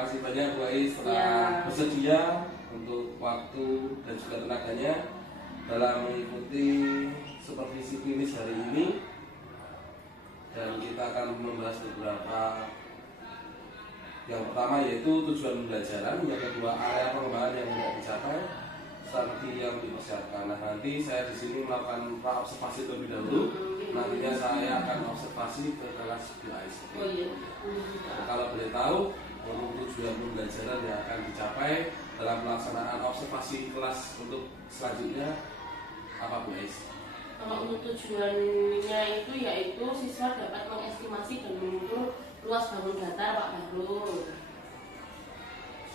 terima kasih banyak Bu Ais telah bersedia untuk waktu dan juga tenaganya dalam mengikuti supervisi klinis hari ini. Dan kita akan membahas beberapa. Yang pertama yaitu tujuan pembelajaran, yang kedua area pengembangan yang hendak dicapai, strategi yang dipersiapkan. Nah, nanti saya di sini melakukan observasi terlebih dahulu. Nantinya saya akan observasi ke kelas Bu Ais. Nah, kalau boleh tahu untuk tujuan pembelajaran yang akan dicapai dalam pelaksanaan observasi kelas untuk selanjutnya apa Bu Ais? Kalau untuk tujuannya itu yaitu siswa dapat mengestimasi dan mengukur luas bangun datar Pak Bahrul.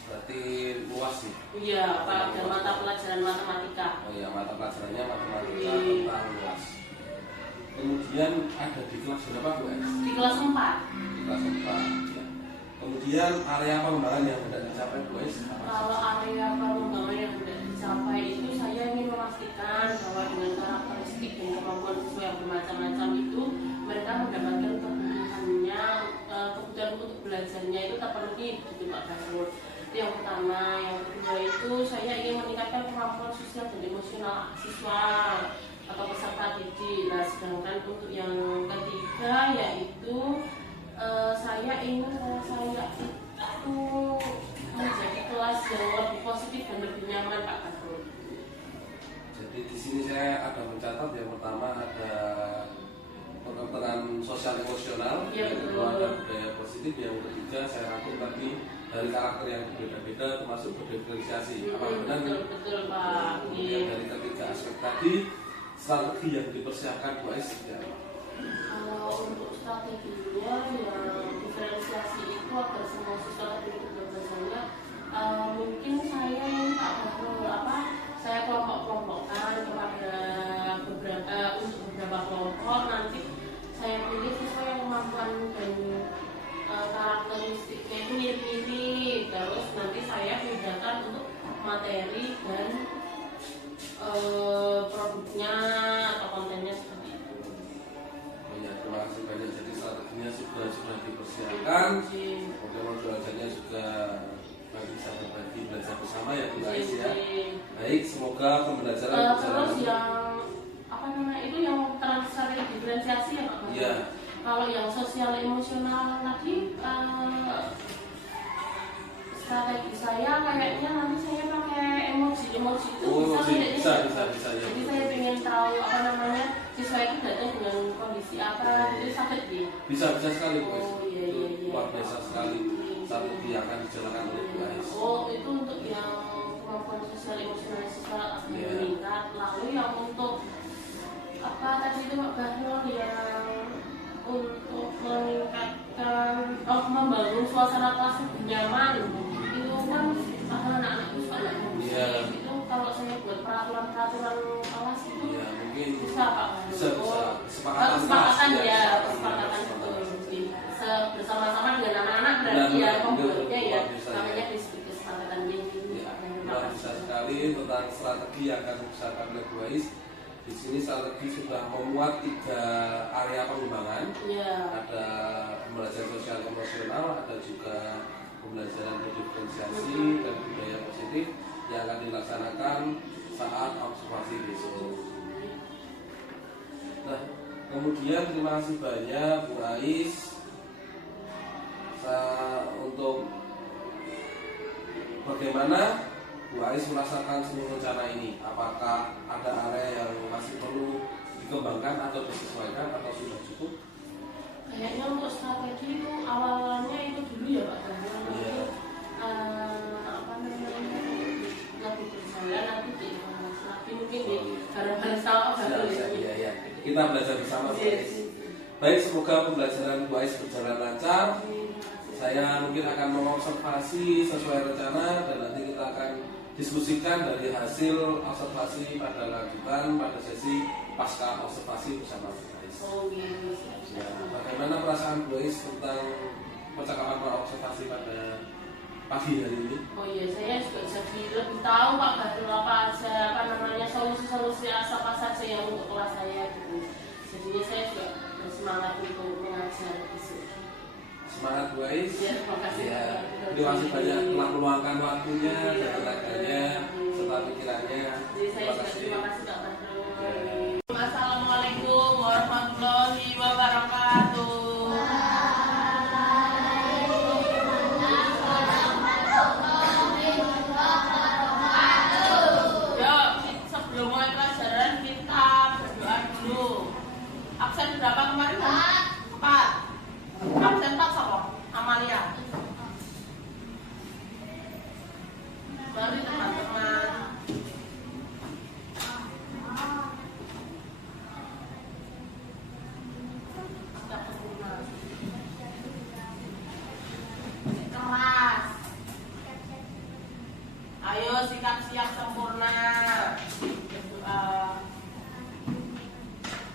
Berarti luas sih? Iya, pada mata pelajaran matematika. Oh iya, mata pelajarannya matematika tentang luas. Kemudian ada di kelas berapa Bu Ais? Di kelas 4. Di kelas 4 ya. Kemudian area pengembangan yang hendak dicapai Bu Ais? Kalau area pengembangan yang hendak dicapai itu saya ingin memastikan bahwa dengan karakteristik dan kemampuan siswa yang bermacam-macam itu mereka mendapatkan kebutuhannya, kebutuhan untuk belajarnya itu terpenuhi gitu Pak Bahrul. Itu yang pertama. Yang kedua itu saya ingin meningkatkan kemampuan sosial dan emosional siswa atau peserta didik. Nah, sedangkan untuk yang ketiga yaitu saya ingin saya itu menjadi kelas yang lebih positif dan lebih nyaman Pak Bahrul. Jadi di sini saya ada mencatat yang pertama ada pengembangan sosial emosional, ya, yang kedua ada budaya positif, yang ketiga saya rangkum tadi dari karakter yang berbeda-beda termasuk berdiferensiasi. Apa benar? Betul Pak. Kemudian dari ketiga aspek tadi strategi yang dipersiapkan Bu Ais ya. Kalau untuk strateginya yang diferensiasi itu agar semua siswa terpilih belajarnya, mungkin saya ini Pak Bahrul saya kelompok-kelompokkan kepada untuk beberapa kelompok. Nanti saya pilih siswa yang kemampuan dan karakteristiknya itu mirip-mirip. Terus nanti saya bedakan untuk materi dan produknya atau kontennya seperti itu. Ya, terima kasih banyak. Jadi strateginya sudah dipersiapkan. Kemudian modul-modulnya juga bisa berbagi belajar bersama ya Bu Ais ya. Baik, semoga pembelajaran terus yang itu yang strategi diferensiasi ya Pak. Iya. Kalau yang sosial emosional tadi strategi saya kayaknya nanti saya pakai emoji itu bisa ya. Jadi saya ingin tahu siswa itu datang dengan kondisi apa, itu sakit ya. Bisa sekali Bu Ais. Iya. Luar biasa sekali strategi yang akan dijalankan oleh Bu Ais. Itu untuk yang kemampuan sosial emosional siswa akan meningkat. Lalu yang untuk tadi itu Pak Bahrul yang untuk meningkatkan membangun suasana kelas lebih nyaman, itu kan anak-anak itu suka itu kalau saya buat peraturan kelas itu mungkin bisa Pak Bahrul. Kesepakatan bersama-sama dengan anak-anak berarti ya membuatnya ya namanya diskusi kesepakatan ini. Luar biasa sekali tentang strategi yang akan diusahakan oleh Bu Ais. Di sini strategi sudah memuat 3 area pengembangan. Ada pembelajaran sosial emosional, ada juga pembelajaran berdiferensiasi dan budaya positif yang akan dilaksanakan saat observasi besok. Nah, kemudian terima kasih banyak Bu Ais untuk bagaimana Bu Ais merasakan seluruh rencana ini. Apakah ada area yang masih perlu dikembangkan atau disesuaikan atau sudah cukup? Kayaknya untuk strategi itu awalnya itu dulu ya Pak Bahrul. Lebih berjalan nanti dievaluasi lagi mungkin di bareng-bareng sama Bahrul ya. Kita belajar bersama Bu Ais. Baik, semoga pembelajaran Bu Ais berjalan lancar. Saya mungkin akan mengobservasi sesuai rencana dan nanti kita akan diskusikan dari hasil observasi pada lanjutan pada sesi pasca observasi bersama Bu Ais. Ya, bagaimana perasaan Bu Ais tentang percakapan observasi pada pagi hari ini? Saya juga jadi lebih tahu Pak Bahrul apa solusi-solusi apa saja yang untuk kelas saya gitu. Jadinya saya juga bersemangat untuk mengajar besok. Semangat Bu Ais. Ya, terima kasih. beliau masih banyak telah meluangkan waktunya dan tenaganya serta pikirannya. Terima kasih Kak Badrul. Assalamualaikum warahmatullahi wabarakatuh. Yuk, sebelum mulai pelajaran kita berdoa dulu. Absen berapa kemarin? 4. Absen 4 siapa? Amalia. Mari teman-teman. Kelas. Ayo sikap siap sempurna. Berdoa.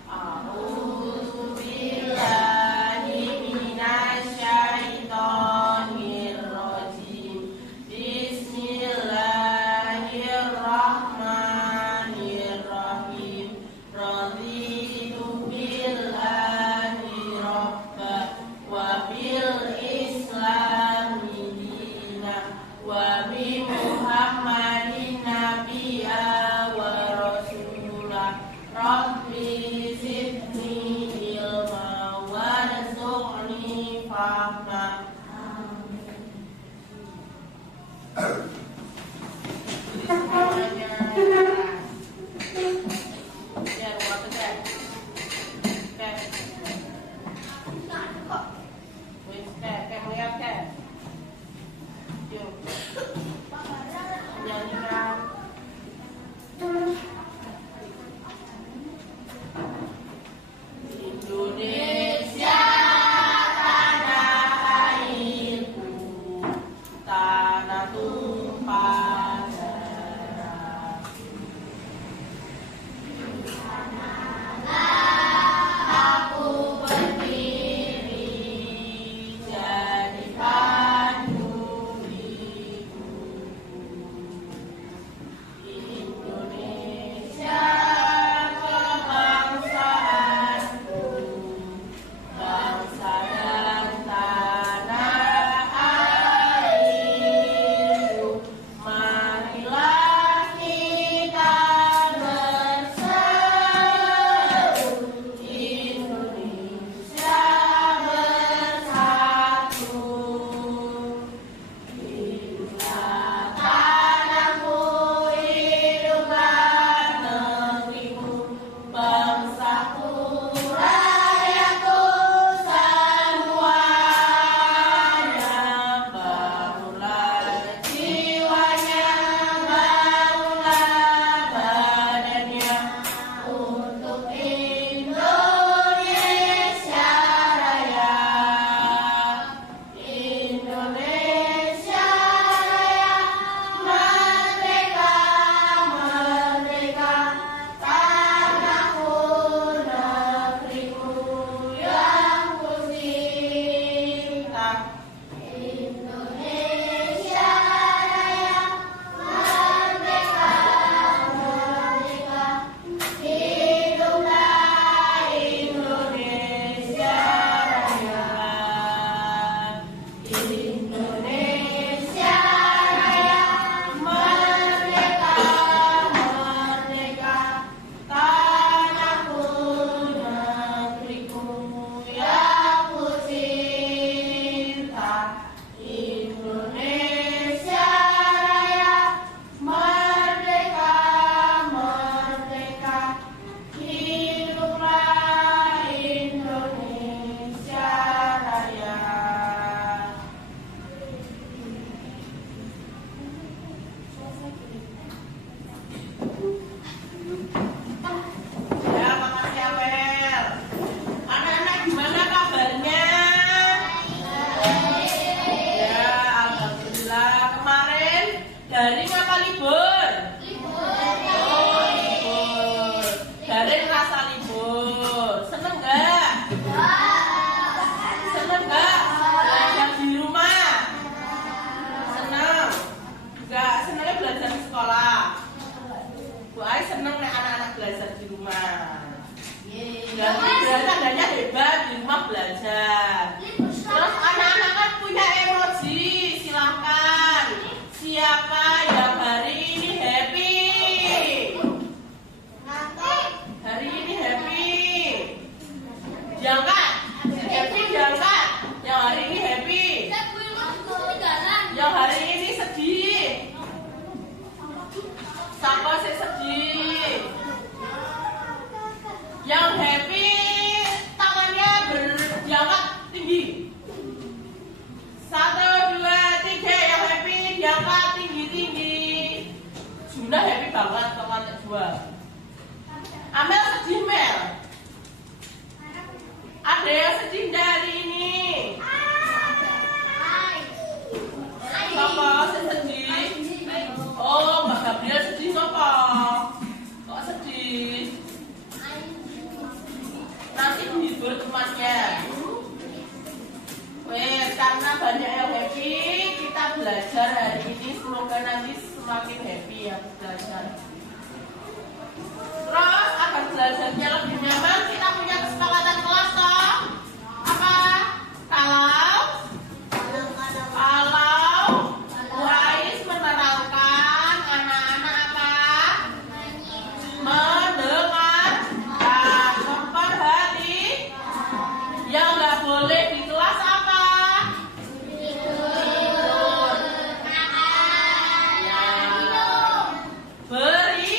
A'udzu billahi minasyaitonir rajim. Bismillahirrahmanirrahim. Raditu billahi rabba wa bil islami dina wa bi Muhammadin nabiyya wa rasulah. Rabbi zidni ilma warzuqni fahma. Semuanya ya rumah kerja. Wis melihat yuk nyanyikan. Indonesia tanah airku, tanah tumpah darah. Aku berdiri jadi panduli banget ke lantai 2. Amel sedih Mel. Ada yang sedih dari ini. Siapa sedih? Oh, Mbak Gabriel sedih siapa? Kok sedih? Nanti menghibur temannya. Wes, karena banyak yang happy, kita belajar hari ini. Semoga nanti semakin happy ya belajar. Terus agar belajarnya lebih nyaman, kita punya kesepakatan kelas toh. Apa? Kalau Bu Ais menerangkan anak-anak apa? Mendengar dan memperhati. Yang nggak boleh di kelas apa? Tidur. Ya. Beri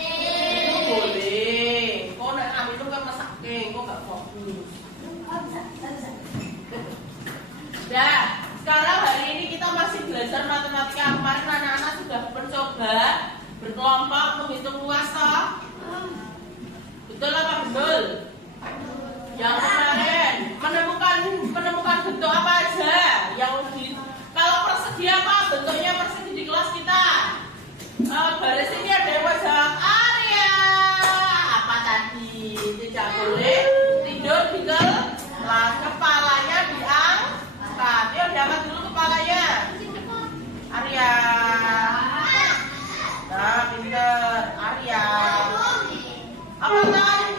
itu boleh. Kok nak itu kan masakin, kok nggak fokus. Dah, sekarang hari ini kita masih belajar matematika. Kemarin anak-anak sudah mencoba berkelompok menghitung luas toh. Betul apa betul? Yang kemarin menemukan bentuk apa aja? Kalau persegi apa bentuknya persegi di kelas kita? Baris ini ada yang jawab Arya. Apa tadi? Tidak boleh tidur di kelas. Kepalanya diangkat. Yuk diangkat dulu kepalanya. Arya. Nah, pinter. Arya. Apa tadi?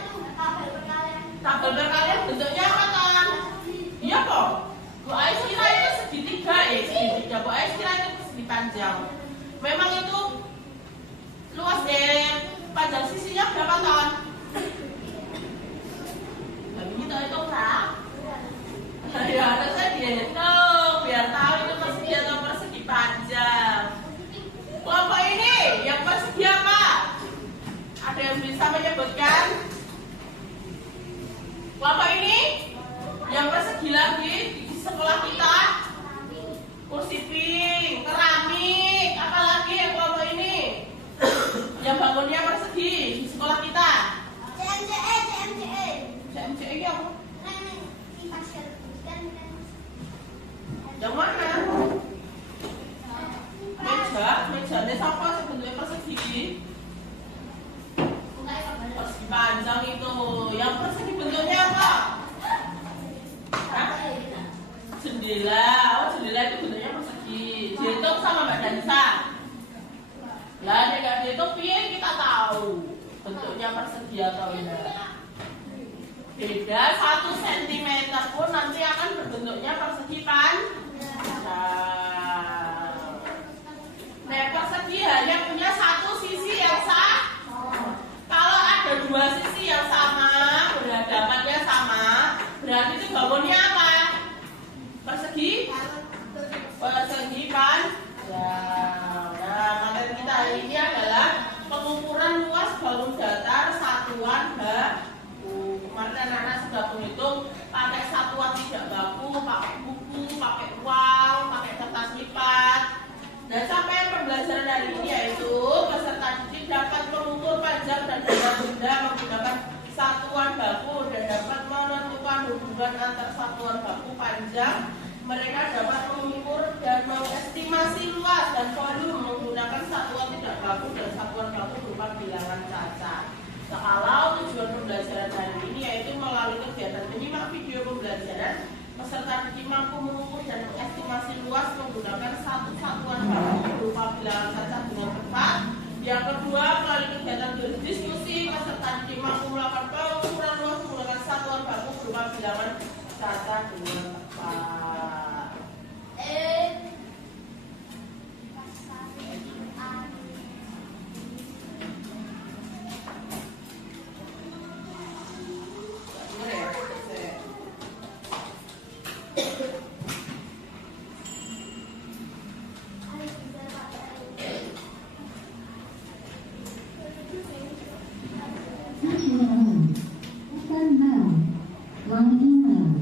Tabel berkalian bentuknya apa Tan? Iya kok. Bu Ais kira itu segitiga segitiga. Bu Ais kira itu persegi panjang. Memang itu luas panjang sisinya berapa Tan? Tapi kita itu kan? Ya harusnya dihitung biar tahu itu persegi atau persegi panjang. Kelompok ini yang persegi apa? Ada yang bisa menyebutkan? Kelompok ini yang persegi lagi di sekolah kita, kursi pink, keramik, apalagi yang kelompok ini yang bangunnya persegi di sekolah kita. CMCE ini apa? Yang mana? Mejanya siapa sebenarnya persegi? Persegi panjang itu. Yang persegi bentuknya apa? Hah? Jendela. Oh, jendela itu bentuknya persegi. Dihitung sama Mbak Dansa. Lah, nek gak dihitung piye kita tahu bentuknya persegi atau enggak? Beda 1 cm pun nanti akan berbentuknya persegi panjang. Nah, persegi hanya punya 1 sisi yang sama. Kalau ada 2 sisi yang sama, berhadapannya sama, berarti itu bangunnya apa? Persegi panjang. Nah, materi kita hari ini adalah pengukuran luas bangun datar satuan baku. Kemarin anak-anak sudah menghitung pakai satuan tidak baku, pakai buku, pakai uang, pakai kertas lipat. Dan sampai pembelajaran hari ini yaitu peserta didik dapat mengukur panjang dan benda menggunakan satuan baku dan dapat menentukan hubungan antar satuan baku panjang. Mereka dapat mengukur dan mengestimasi luas dan volume menggunakan satuan tidak baku dan satuan baku berupa bilangan cacat. Kalau tujuan pembelajaran hari ini yaitu melalui kegiatan menyimak video pembelajaran, peserta didik mampu mengukur dan mengestimasi luas menggunakan satu satuan baku berupa bilangan cacat dengan tepat. Yang kedua, melalui kegiatan berdiskusi, peserta didik mampu melakukan pengukuran luas menggunakan satuan baku berupa bilangan cacat dengan tepat. Second round, long email.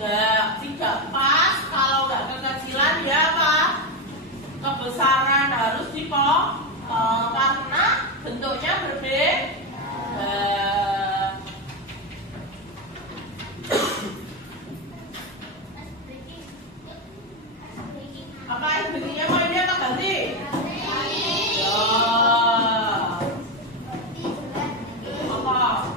tidak pas. Kalau nggak kekecilan ya apa? Kebesaran harus dipotong karena bentuknya berbeda. Apa bentuknya mau ini atau ganti? Ya. Apa?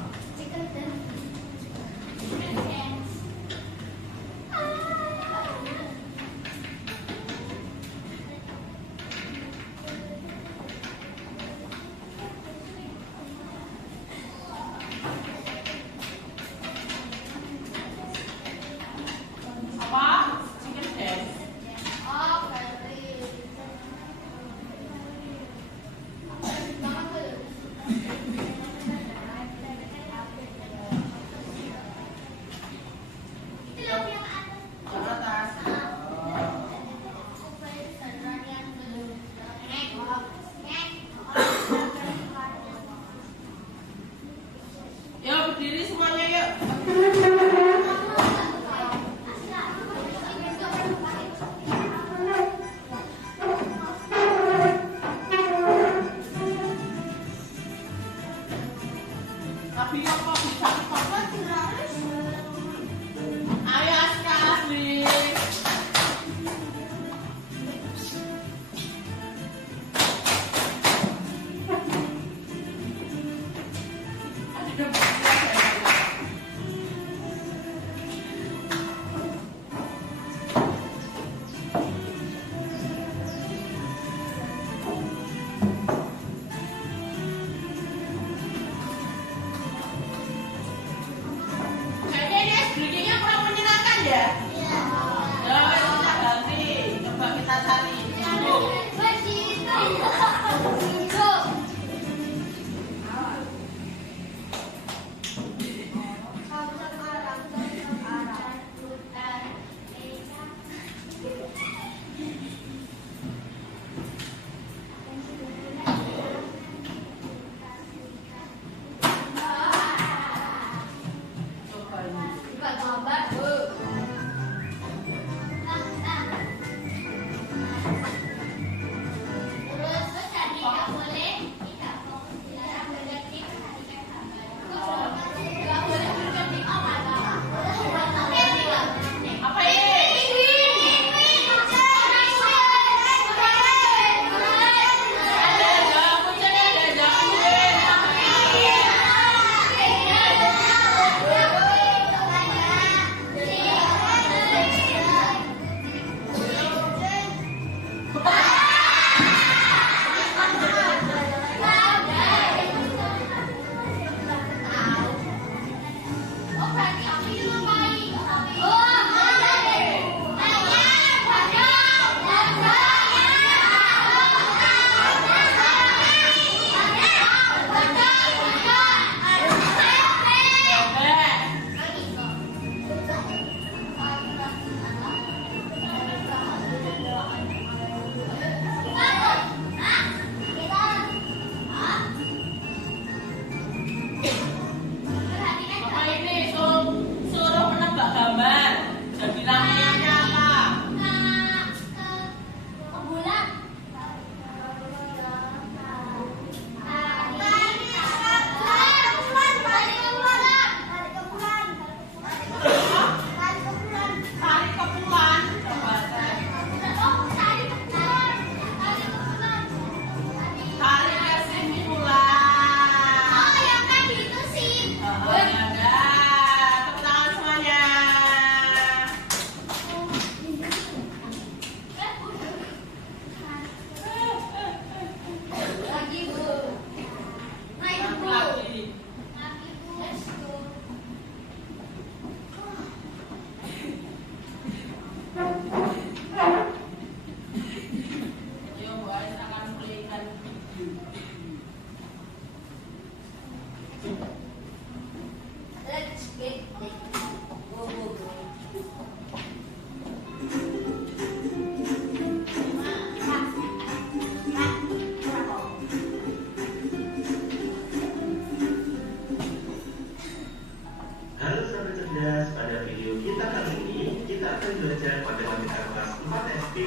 belajar matematika kelas 4 SD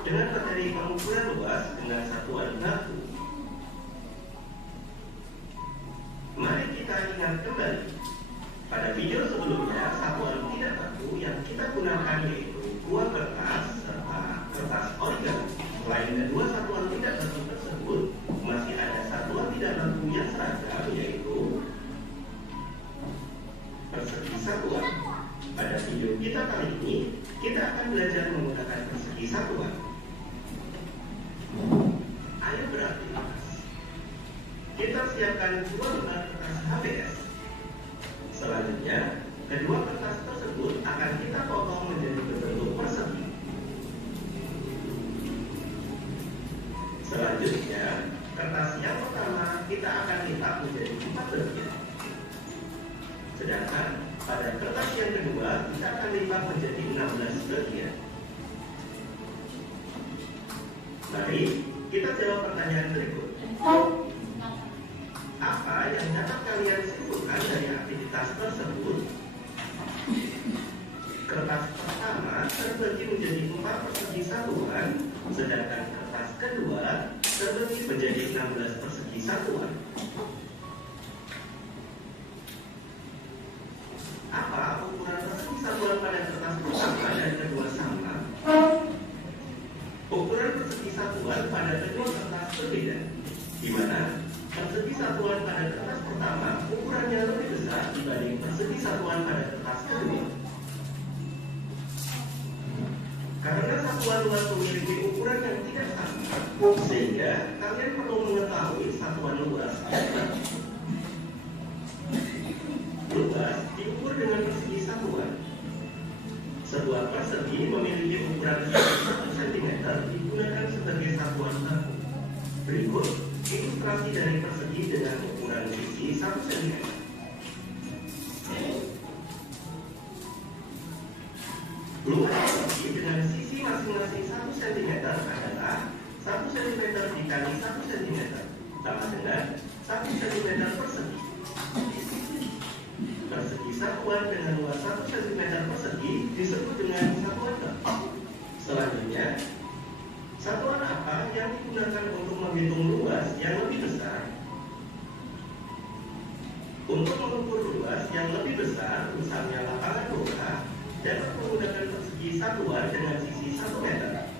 dengan materi pengukuran luas dengan satuan baku. Mari kita ingat kembali. Pada video sebelumnya, satuan tidak baku yang kita gunakan yaitu buah kertas serta kertas origami. Selain kedua satuan tidak baku tersebut, masih ada satuan tidak baku yang seragam yaitu persegi satuan. Pada video kita kali ini, kita akan belajar menggunakan persegi satuan. Ayo beraktivitas. Kita siapkan dua lembar kertas HBS. Selanjutnya, kedua kertas tersebut akan kita potong menjadi berbentuk persegi. Selanjutnya, kertas yang pertama kita akan lipat menjadi 4 bagian. Sedangkan pada kertas yang kedua kita akan lipat menjadi 16 bagian. Mari kita jawab pertanyaan berikut. Apa yang dapat kalian simpulkan dari aktivitas tersebut? Kertas pertama terbagi menjadi 4 persegi satuan, sedangkan kertas kedua terbagi menjadi 16 persegi satuan. Apa ukuran persegi satuan pada kertas pertama dan kedua sama? Ukuran persegi satuan pada kedua kertas berbeda, di mana persegi satuan pada kertas pertama ukurannya lebih besar dibanding persegi satuan pada kertas kedua. Karena satuan luas memiliki ukuran yang tidak sama, sehingga kalian perlu mengetahui satuan luas. Luas diukur dengan persegi satuan. Sebuah persegi memiliki ukuran 1 cm digunakan sebagai satuan baku. Berikut ilustrasi dari persegi dengan ukuran sisi 1 cm. Luas persegi dengan sisi masing-masing 1 cm adalah 1 cm dikali 1 cm sama dengan 1 cm persegi. Persegi satuan dengan luas 1 cm persegi disebut dengan satuan baku. Selanjutnya, satuan apa yang digunakan untuk menghitung luas yang lebih besar? Untuk mengukur luas yang lebih besar, misalnya lapangan bola, dapat menggunakan persegi satuan dengan sisi 1 meter.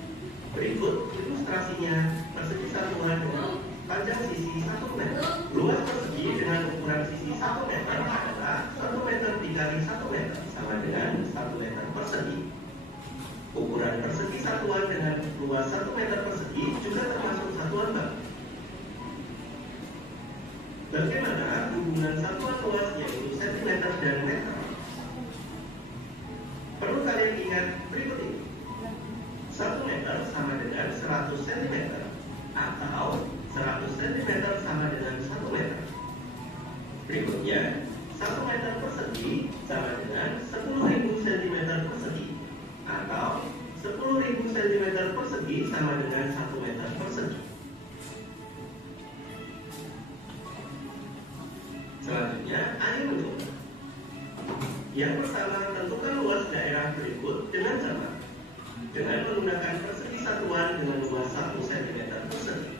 Berikut ilustrasinya persegi satuan dengan panjang sisi 1 meter. Luas persegi dengan ukuran sisi 1 meter adalah 1 meter dikali 1 meter sama dengan 1 meter persegi. Ukuran persegi satuan dengan luas 1 meter persegi juga termasuk satuan baku. Bagaimana hubungan satuan luas yaitu cm dan meter? Perlu kalian ingat berikut ini. 1 meter sama dengan 100 cm atau 100 cm sama dengan 1 meter. Berikutnya, 1 meter persegi sama dengan 10.000 cm persegi atau 10.000 cm persegi sama dengan 1 meter persegi. Selanjutnya, ayo mencoba. Yang pertama, tentukan luas daerah berikut dengan sama dengan menggunakan persegi satuan dengan luas 1 cm persegi.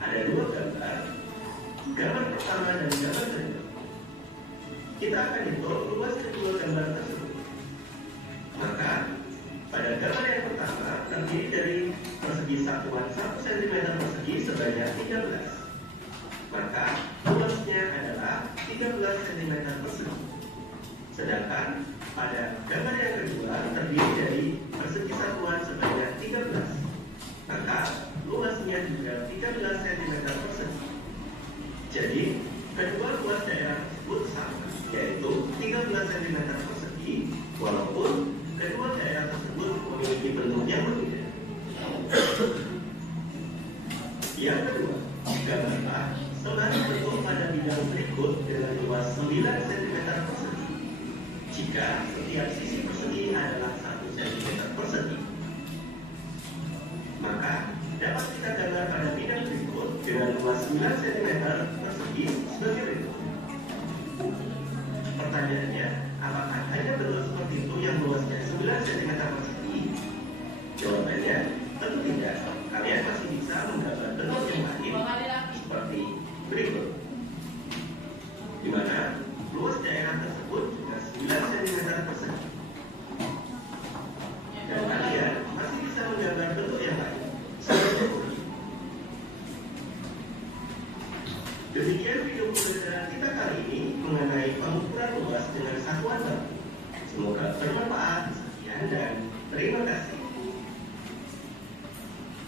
Ada dua gambar, gambar pertama dan gambar kedua. Kita akan hitung luas kedua gambar tersebut. Maka, pada gambar yang pertama terdiri dari persegi satuan 1 cm persegi sebanyak 13. Maka, luasnya adalah 13 cm persegi. Sedangkan pada gambar yang kedua terdiri dari persegi satuan sebanyak 13. Maka luasnya juga 13 cm persegi. Jadi, kedua luas daerah tersebut sama, yaitu 13 cm persegi, walaupun kedua daerah tersebut memiliki bentuk yang berbeda. Yang kedua, gambarlah sebagai bentuk pada bidang berikut dengan luas 9 cm persegi. Jika setiap sisi persegi adalah 1 cm persegi, maka dapat kita gambar pada bidang berikut dengan luas 9 cm persegi sebagai berikut. Pertanyaannya, apakah hanya bentuk seperti itu yang luasnya 9 cm Terima kasih.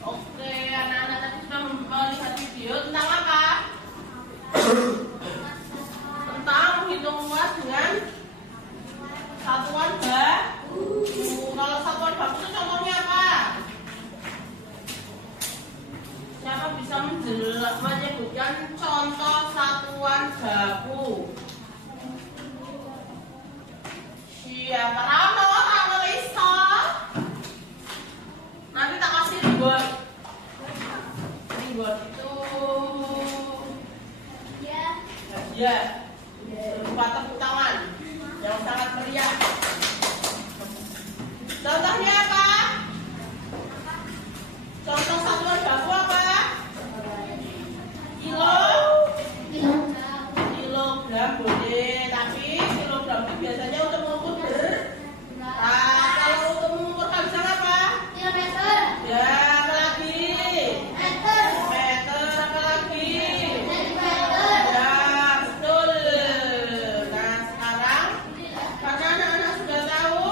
Oke, anak-anak tadi sudah melihat video tentang apa? Tentang menghitung luas dengan satuan baku. Kalau satuan baku itu contohnya apa? Siapa bisa menyebutkan contoh satuan baku? Siapa? Rano Lisa. Nanti tak kasih reward. Reward itu ya, berupa tepuk tangan yang sangat meriah. Contohnya apa? Contoh satuan baku apa? Kilogram boleh, tapi kilogram itu biasanya untuk mengukur kalau untuk mengukur kalisan apa? Ya, apa lagi? Meter, apa lagi? Ya, betul. Nah, sekarang karena anak-anak sudah tahu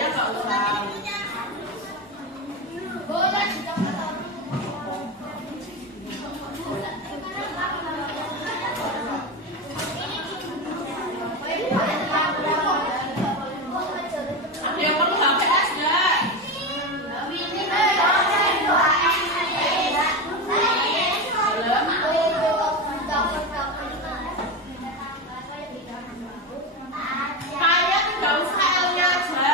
L-nya nggak usah. Ada yang perlu HP S nggak? Kayak nggak usah L-nya aja.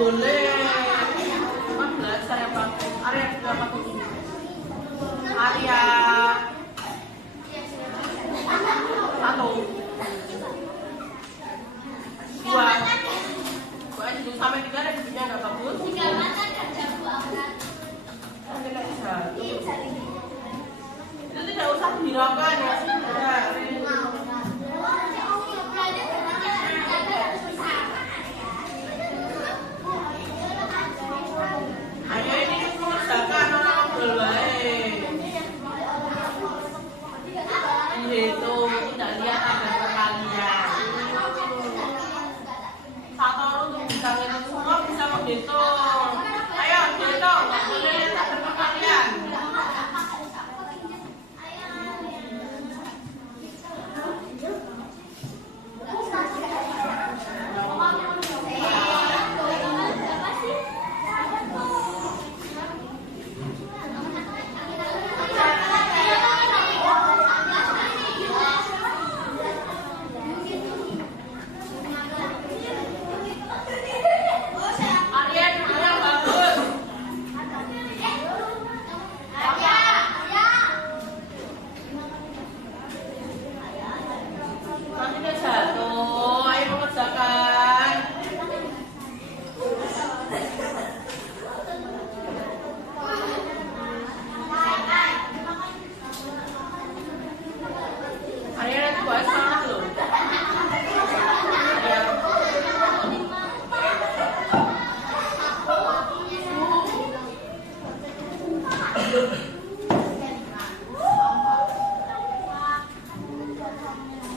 boleh 14 saya pakai area berapa tuh? Area 1 2 pokoknya sampai 3 reviewnya nggak bagus. Itu tidak usah dihiraukan ya. Ayo ini mengerjakan orang ngobrol baik. Itu tidak lihat ada kalian. Satu orang untuk bisa ngitung semua bisa menghitung. Ayo hitung, nggak boleh lihat ada kalian.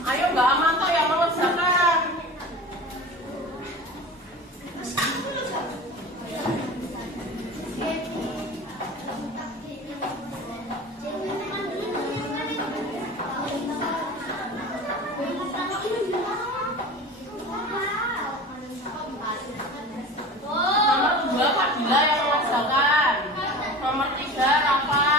Ayo Mbak Amanto yang mengerjakan. Nomor 2 Fadila yang mengerjakan. Nomor 3 Rafa.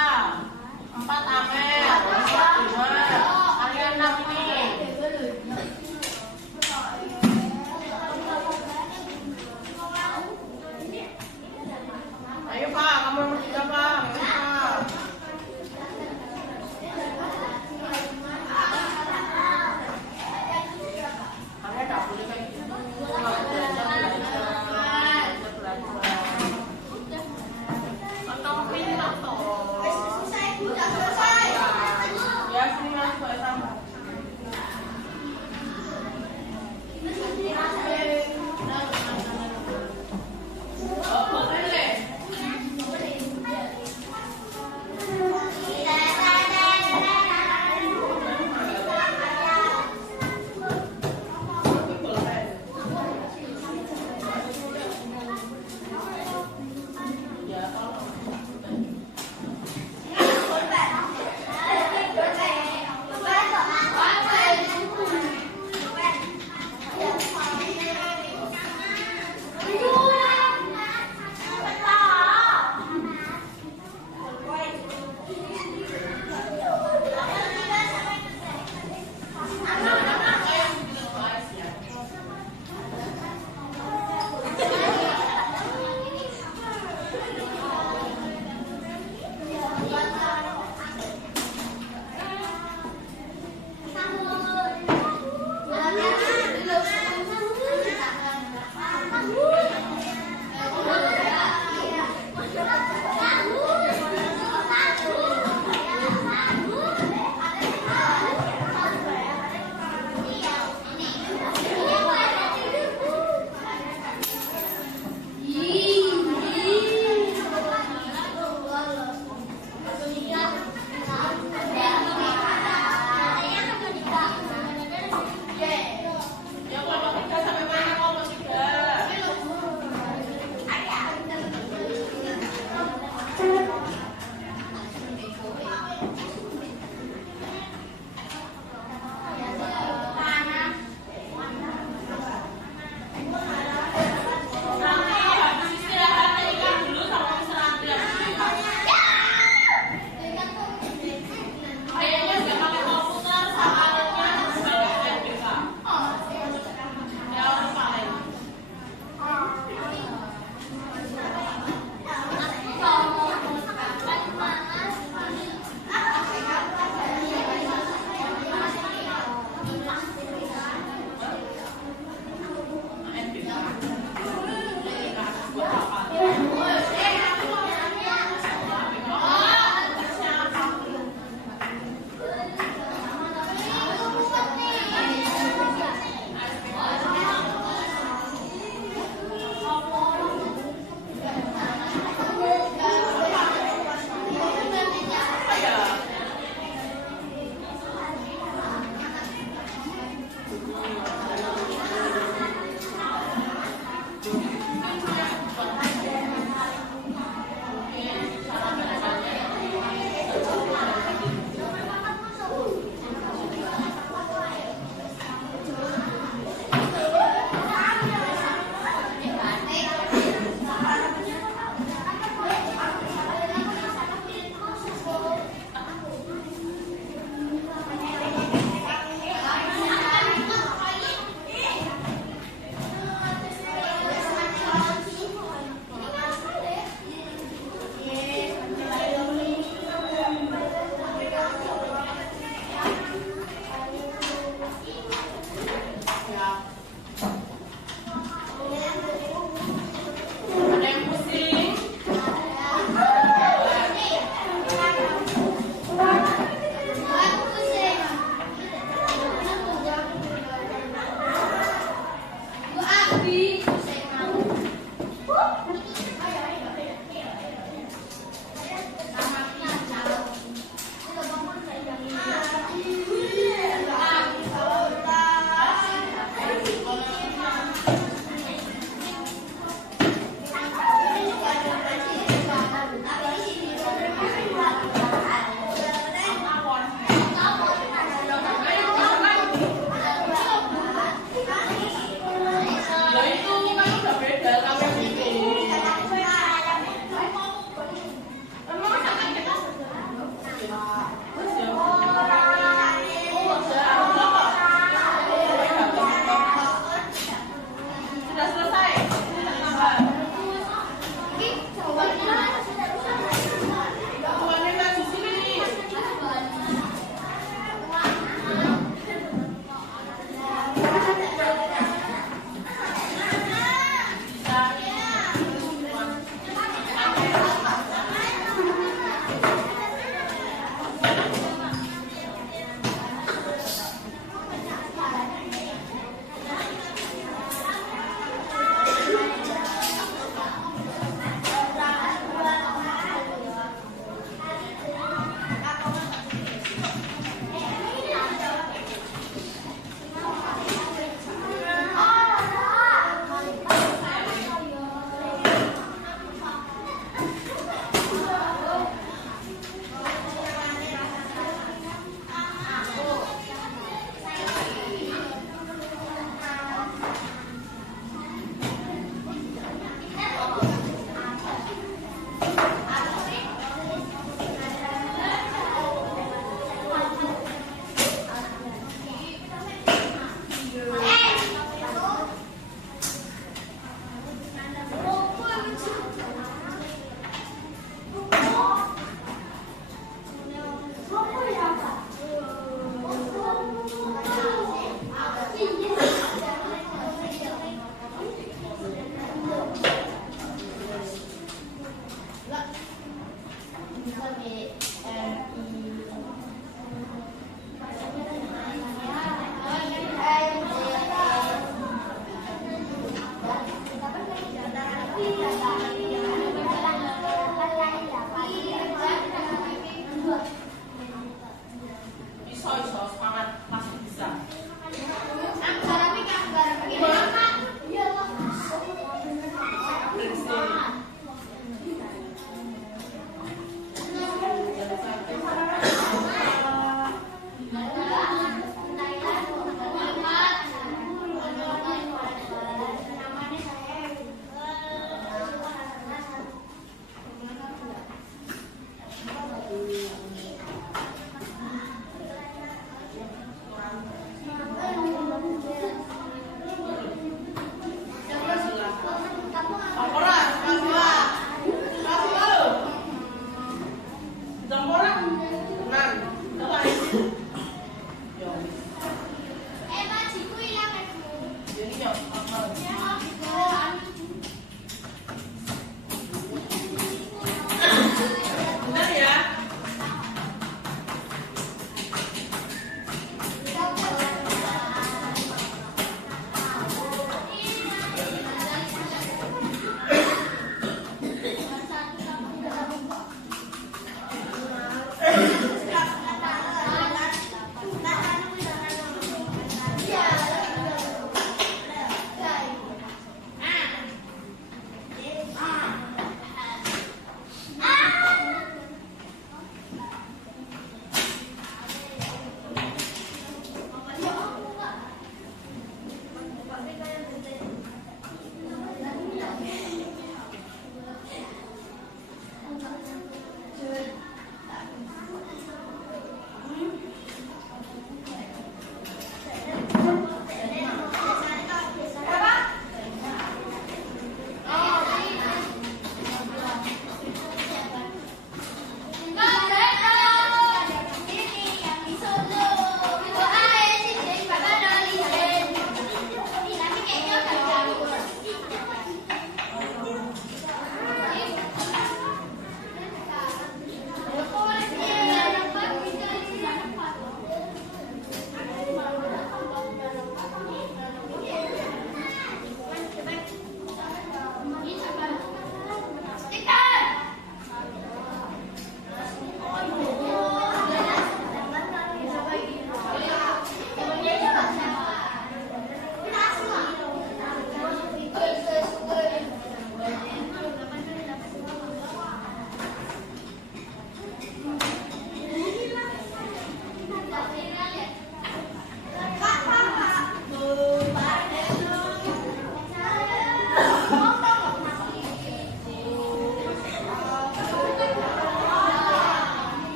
4 Amer. 5 Ariana ini.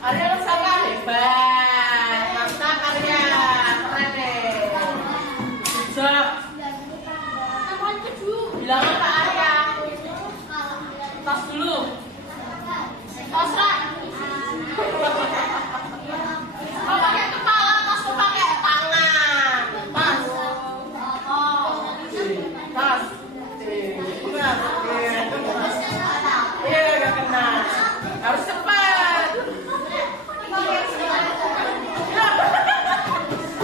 Arya Nursaka hebat, mantap Arya, keren deh. Job. Bilang apa Arya? Tas dulu. Tas lah. Kau pakai kepala, tas kau pakai tangan. Tas. Tas. Iya, udah kena. Harus cepat.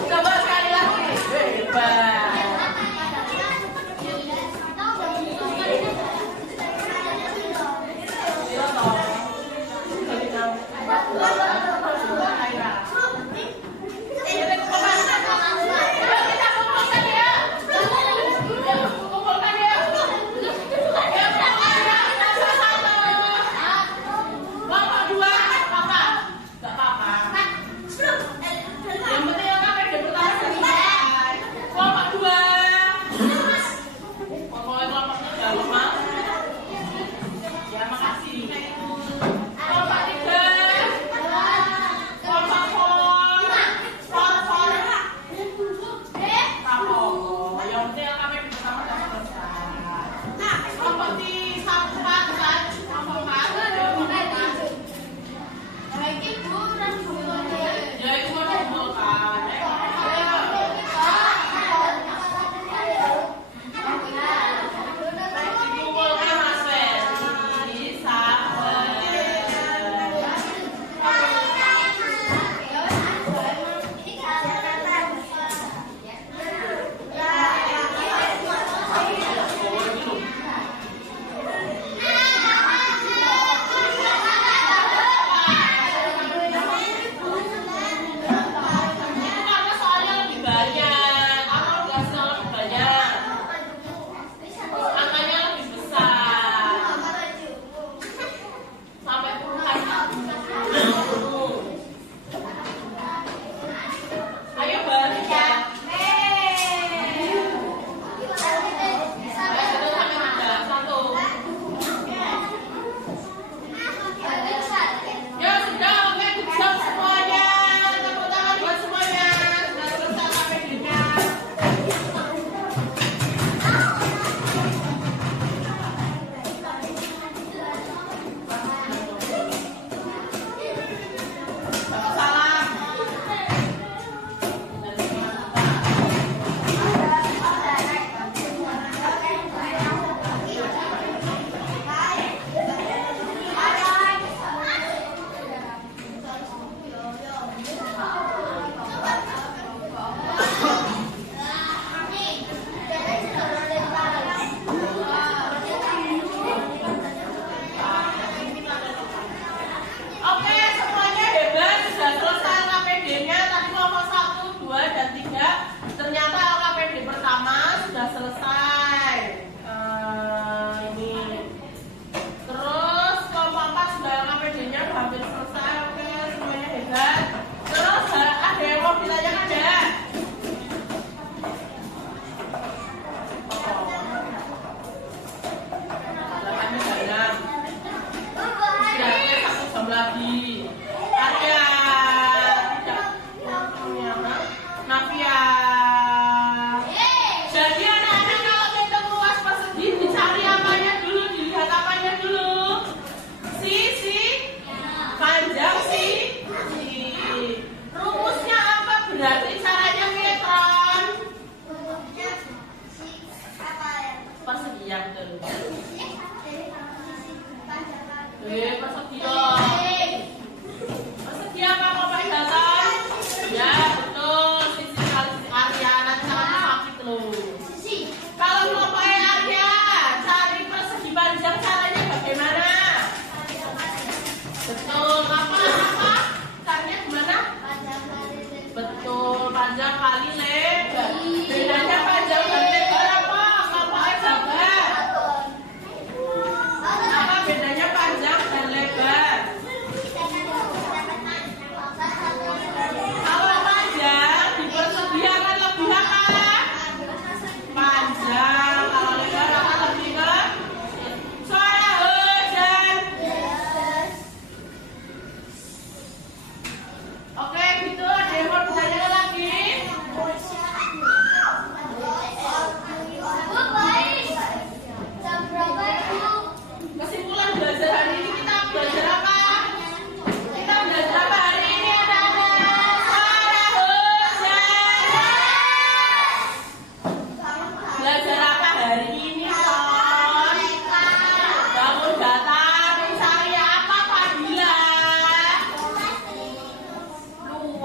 Coba sekali lagi. Hebat.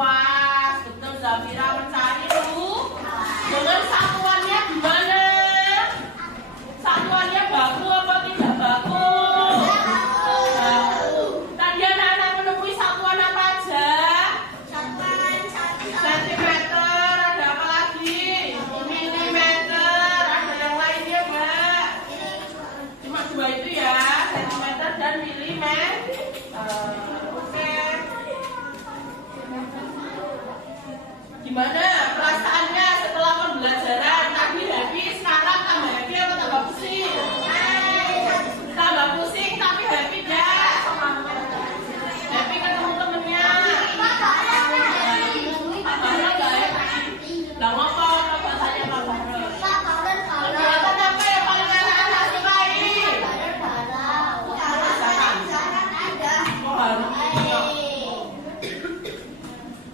UAS. Betul, Zafira mencari dulu. Dengan satuannya gimana? Satuannya baku apa tidak baku? Baku. Tadi anak-anak menemui satuan apa aja? Sentimeter, ada apa lagi? Milimeter, ada yang lainnya, Mbak? Cuma dua itu ya, sentimeter dan milimeter. Oke. Gimana perasaannya setelah pembelajaran? Tadi happy, sekarang tambah happy atau tambah pusing? Tambah pusing tapi happy gak? Happy ketemu temennya? Pak Bahro gak happy? Lah ngapa bahasanya Pak Bahro? Kegiatan apa yang paling anak-anak sukai? Oh,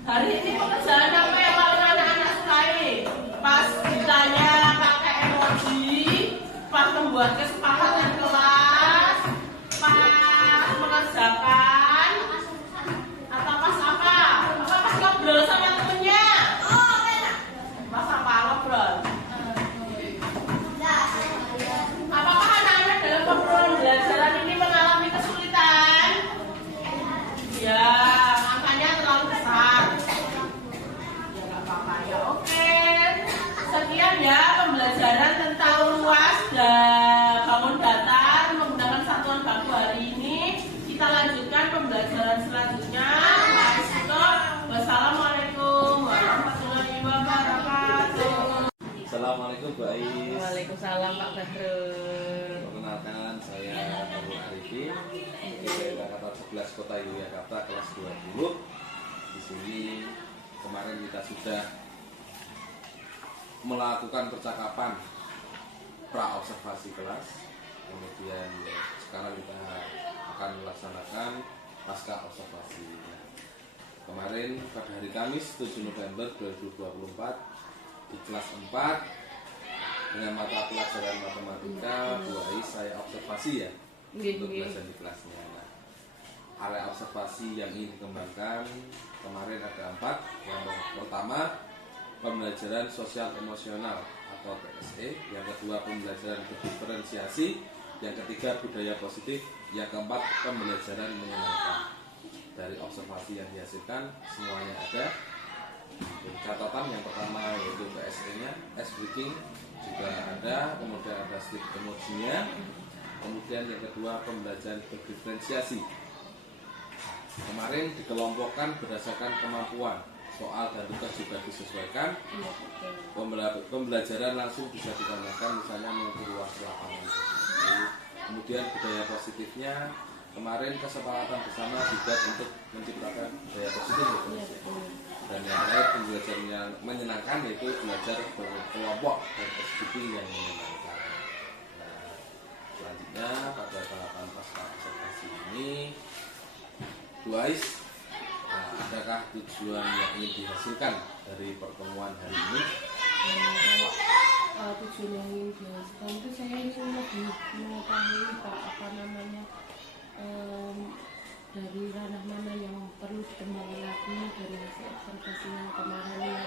hari ini pekerjaan apa yang paling anak-anak sukai? Pas ditanya pakai emoji, pas membuat kesepakatan kelas, pas mengerjakan, atau pas apa? Apa pas ngobrol sama temennya? Pas apa ngobrol? Apakah anak-anak dalam pembelajaran ini mengalami kesulitan? Ya, angkanya terlalu besar. Ya nggak apa-apa ya. Oke. Sekian ya pembelajaran tentang luas dan bangun datar menggunakan satuan baku hari ini. Kita lanjutkan pembelajaran selanjutnya. Wassalamualaikum warahmatullahi wabarakatuh. Assalamualaikum Mbak Ais. Waalaikumsalam Pak Bahro. Perkenalkan, saya Nurul Arifin, Angkatan 11 Kota Yogyakarta kelas 20. Di sini kemarin kita sudah melakukan percakapan pra observasi kelas. Kemudian sekarang kita akan melaksanakan pasca observasi. Kemarin pada hari Kamis 7 November 2024 di kelas 4 dengan mata pelajaran matematika 2 saya observasi ya untuk belajar di kelasnya. Nah, area observasi yang ingin dikembangkan kemarin ada 4. Yang pertama pembelajaran sosial emosional atau PSE, yang kedua pembelajaran berdiferensiasi, yang ketiga budaya positif, yang keempat pembelajaran menyenangkan. Dari observasi yang dihasilkan semuanya ada. Jadi catatan yang pertama yaitu PSE-nya, ice breaking juga ada, kemudian ada slip emojinya, kemudian yang kedua pembelajaran berdiferensiasi. Kemarin dikelompokkan berdasarkan kemampuan, soal dan tugas juga disesuaikan. Pembelajaran langsung bisa digunakan misalnya mengukur luas lapangan. Kemudian budaya positifnya kemarin kesepakatan bersama juga untuk menciptakan budaya positif. Dan yang terakhir pembelajaran yang menyenangkan yaitu belajar berkelompok dan SDP yang menyenangkan. Nah, selanjutnya pada tahapan pasca observasi ini, guys, adakah tujuan yang ingin dihasilkan dari pertemuan hari ini? Tujuan yang ingin dihasilkan itu saya ingin lebih mengetahui Pak dari ranah mana yang perlu dikembangkan lagi dari hasil observasi yang kemarin ya,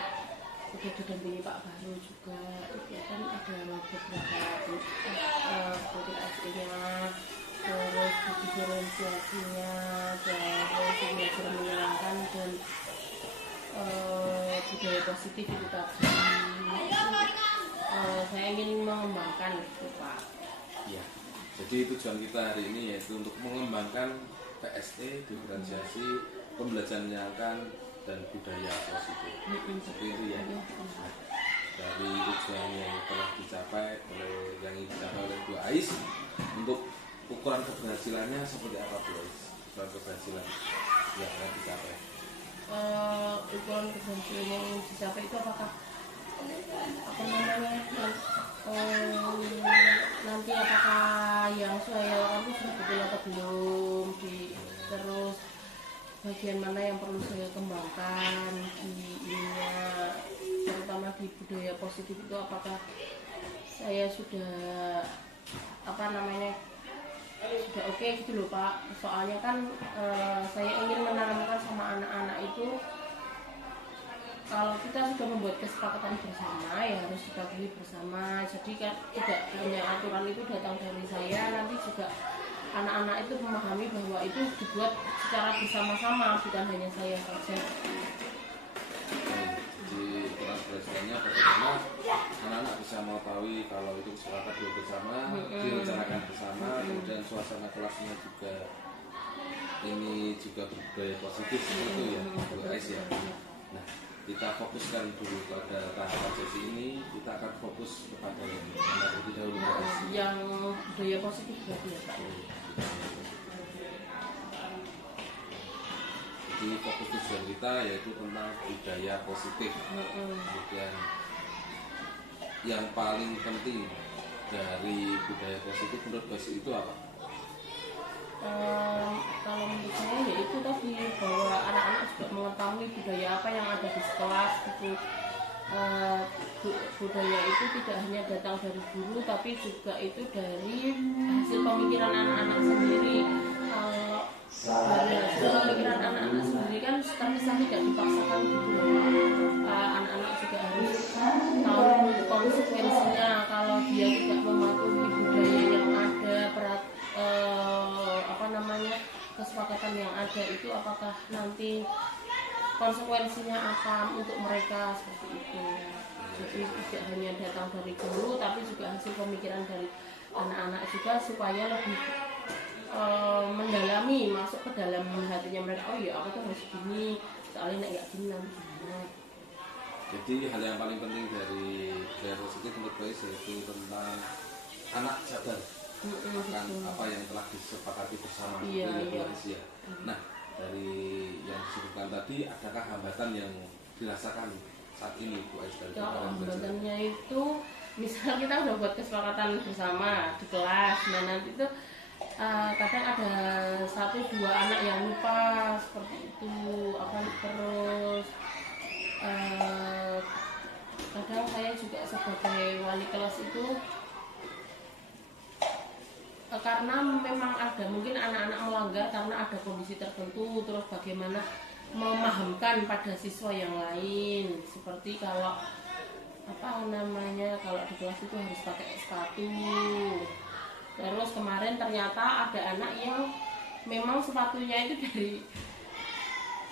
sudah didampingi Pak Bahro juga. Itu kan ada beberapa seperti SD-nya, terus diferensiasinya, terus belajar menyenangkan dan budaya positif itu tadi. Saya ingin mengembangkan itu Pak. Ya, jadi tujuan kita hari ini yaitu untuk mengembangkan PSE, diferensiasi, pembelajaran menyenangkan dan budaya positif. Seperti itu ya. Dari tujuan yang telah dicapai oleh Bu Ais, untuk ukuran keberhasilannya seperti apa Bu Ais? Ukuran keberhasilan yang akan dicapai. Ukuran keberhasilan yang dicapai itu apakah nanti apakah yang saya lakukan itu sudah betul atau belum, terus bagian mana yang perlu saya kembangkan di ininya, terutama di budaya positif itu apakah saya sudah sudah oke gitu loh Pak. Soalnya kan saya ingin menanamkan sama anak-anak itu kalau kita sudah membuat kesepakatan bersama ya harus dipatuhi bersama. Jadi kan tidak hanya aturan itu datang dari saya, nanti juga anak-anak itu memahami bahwa itu dibuat secara bersama-sama, bukan hanya saya saja. Jadi transparansinya bagaimana anak-anak bisa mengetahui kalau itu kesepakatan dua bersama, direncanakan bersama, kemudian suasana kelasnya juga ini juga budaya positif itu ya, Bu Ais ya. Nah, kita fokuskan dulu pada tahapan sesi ini, kita akan fokus kepada yang mana terlebih dahulu, Bu Ais. Yang budaya positif berarti ya Pak. Jadi fokus tujuan kita yaitu tentang budaya positif. Kemudian yang paling penting dari budaya positif menurut Bu Ais itu apa? Kalau menurut saya ya itu tadi bahwa anak-anak juga mengetahui budaya apa yang ada di kelas gitu. Budaya itu tidak hanya datang dari guru tapi juga itu dari hasil pemikiran anak-anak sendiri. Dari hasil pemikiran anak-anak sendiri kan terpisah, tidak dipaksakan gitu. Anak-anak juga harus tahu konsekuensinya kalau dia tidak mematuhi budaya yang ada, kesepakatan yang ada itu apakah nanti konsekuensinya apa untuk mereka, seperti itu. Jadi tidak hanya datang dari guru tapi juga hasil pemikiran dari anak-anak juga supaya lebih mendalami, masuk ke dalam hatinya mereka. Oh ya, aku tuh harus gini, soalnya nggak gini nanti gimana. Jadi hal yang paling penting dari budaya positif menurut saya yaitu tentang anak sadar akan apa yang telah disepakati bersama. Iya. Nah, dari yang disebutkan tadi, adakah hambatan yang dirasakan saat ini, Bu Ais? Kalau hambatannya itu, misal kita udah buat kesepakatan bersama di kelas, nah nanti itu kadang ada 1-2 anak yang lupa seperti itu, terus kadang saya juga sebagai wali kelas itu karena memang ada mungkin anak-anak melanggar karena ada kondisi tertentu, terus bagaimana memahamkan pada siswa yang lain, seperti kalau kalau di kelas itu harus pakai sepatu. Terus kemarin ternyata ada anak yang memang sepatunya itu dari,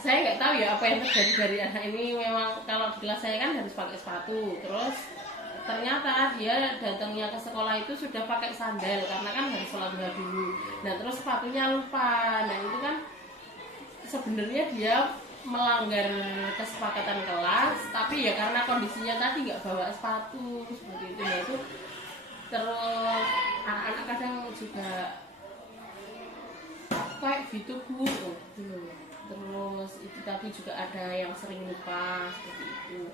saya nggak tahu ya apa yang terjadi dari anak ini. Memang kalau di kelas saya kan harus pakai sepatu, terus ternyata dia datangnya ke sekolah itu sudah pakai sandal karena kan harus sholat duha dulu. Nah terus sepatunya lupa. Nah itu kan sebenarnya dia melanggar kesepakatan kelas, tapi ya karena kondisinya tadi nggak bawa sepatu seperti itu. Nah itu terus anak-anak kadang juga kayak gitu Bu. Terus itu tadi juga ada yang sering lupa seperti itu.